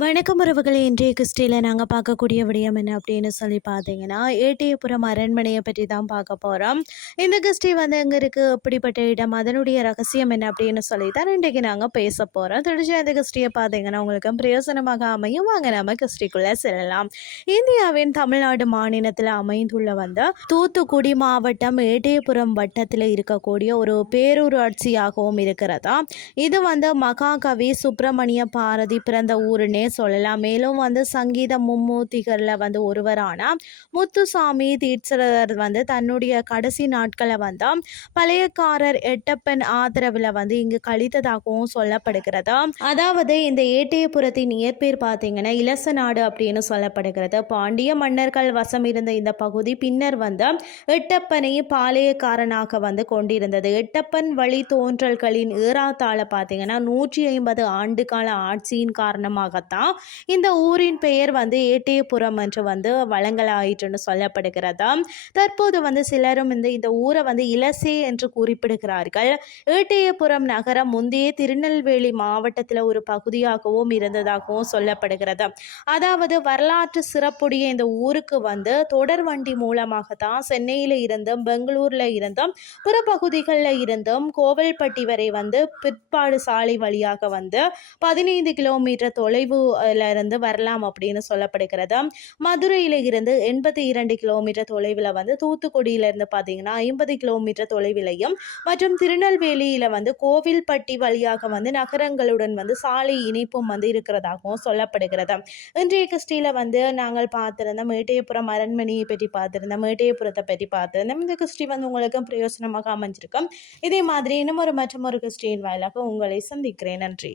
இன்றைய கிறிஸ்டியில் நாங்கள் பார்க்கக்கூடிய விடயம் என்ன அப்படின்னு சொல்லி பார்த்தீங்கன்னா ஏட்டியபுரம் அரண்மனையை பற்றி தான் பார்க்க போகிறோம் இந்த கிறிஸ்டி வந்து எங்கே இருக்குது அப்படிப்பட்ட இடம். அதனுடைய ரகசியம் என்ன அப்படின்னு சொல்லி தான் இன்றைக்கு நாங்கள் பேச போகிறோம் தொடர்ச்சி அந்த கிறிஸ்டியை பார்த்தீங்கன்னா உங்களுக்கு பிரயோசனமாக அமையும். வாங்க நம்ம கிறிஸ்டிக்குள்ளே செல்லலாம். இந்தியாவின் தமிழ்நாடு மாநிலத்தில் அமைந்துள்ள வந்து தூத்துக்குடி மாவட்டம் ஏட்டியபுரம் வட்டத்தில் இருக்கக்கூடிய ஒரு பேரூராட்சியாகவும் இருக்கிறதா. இது வந்து மகாகவி சுப்பிரமணிய பாரதி பிறந்த ஊருன்னே சொல்லலாம். மேலும் வந்து சங்கீத மும்மூர்த்திகளில் வந்து ஒருவரான முத்துசாமி தீட்சரர் வந்து தன்னுடைய கடைசி நாட்களை வந்து பழையக்காரர் எட்டப்பன் ஆதரவில் வந்து இங்கு கழித்ததாகவும் சொல்லப்படுகிறது. அதாவது இந்த ஏட்டயபுரத்தின் இயற்பெயர் பார்த்தீங்கன்னா இலச நாடு அப்படின்னு சொல்லப்படுகிறது. பாண்டிய மன்னர்கள் வசம் இருந்த இந்த பகுதி பின்னர் வந்து எட்டப்பனை பாளையக்காரனாக வந்து கொண்டிருந்தது. எட்டப்பன் வழி தோன்றல்களின் ஏறாத்தாழ பார்த்தீங்கன்னா நூற்றி ஐம்பது ஆண்டு கால ஆட்சியின் காரணமாகத்தான் இந்த ஊரின் பெயர் வந்து ஏட்டியபுரம் என்று வந்து வழங்கலாயிற்றுன்னு சொல்லப்படுகிறது? தற்போது வந்து சிலரும் இந்த இந்த ஊரை வந்து இலசே என்று குறிப்பிடுகிறார்கள். ஏட்டியபுரம் நகரம் முந்தைய திருநெல்வேலி மாவட்டத்தில் ஒரு பகுதியாகவும் இருந்ததாகவும் சொல்லப்படுகிறது. அதாவது வரலாற்று சிறப்புடைய இந்த ஊருக்கு வந்து தொடர் வண்டி மூலமாக தான் சென்னையில் இருந்தும் பெங்களூரில் இருந்தும் பிற பகுதிகளில் இருந்தும் கோவில்பட்டி வரை வந்து பிற்பாடு சாலை வழியாக வந்து பதினைந்து கிலோமீட்டர் தொலைவு இருந்து வரலாம் அப்படின்னு சொல்லப்படுகிறது. மதுரையில் இருந்து எண்பத்தி இரண்டு கிலோமீட்டர் தொலைவில் வந்து தூத்துக்குடியில இருந்து பார்த்தீங்கன்னா ஐம்பது கிலோமீட்டர் தொலைவிலையும் மற்றும் திருநெல்வேலியில் வந்து கோவில்பட்டி வழியாக வந்து நகரங்களுடன் வந்து சாலை இணைப்பும் வந்து இருக்கிறதாகவும் சொல்லப்படுகிறது. இன்றைய கிறிஸ்டியில் வந்து நாங்கள் பார்த்திருந்தோம் மேட்டையபுரம் அரண்மனையை பற்றி பார்த்திருந்தோம் மேட்டையபுரத்தை பற்றி பார்த்திருந்தோம். இந்த கிறிஸ்டி வந்து உங்களுக்கு பிரயோசனமாக அமைஞ்சிருக்கும். இதே மாதிரி இன்னும் ஒரு மற்றும் ஒரு கிறிஸ்டியின் வாயிலாக உங்களை சந்திக்கிறேன். நன்றி.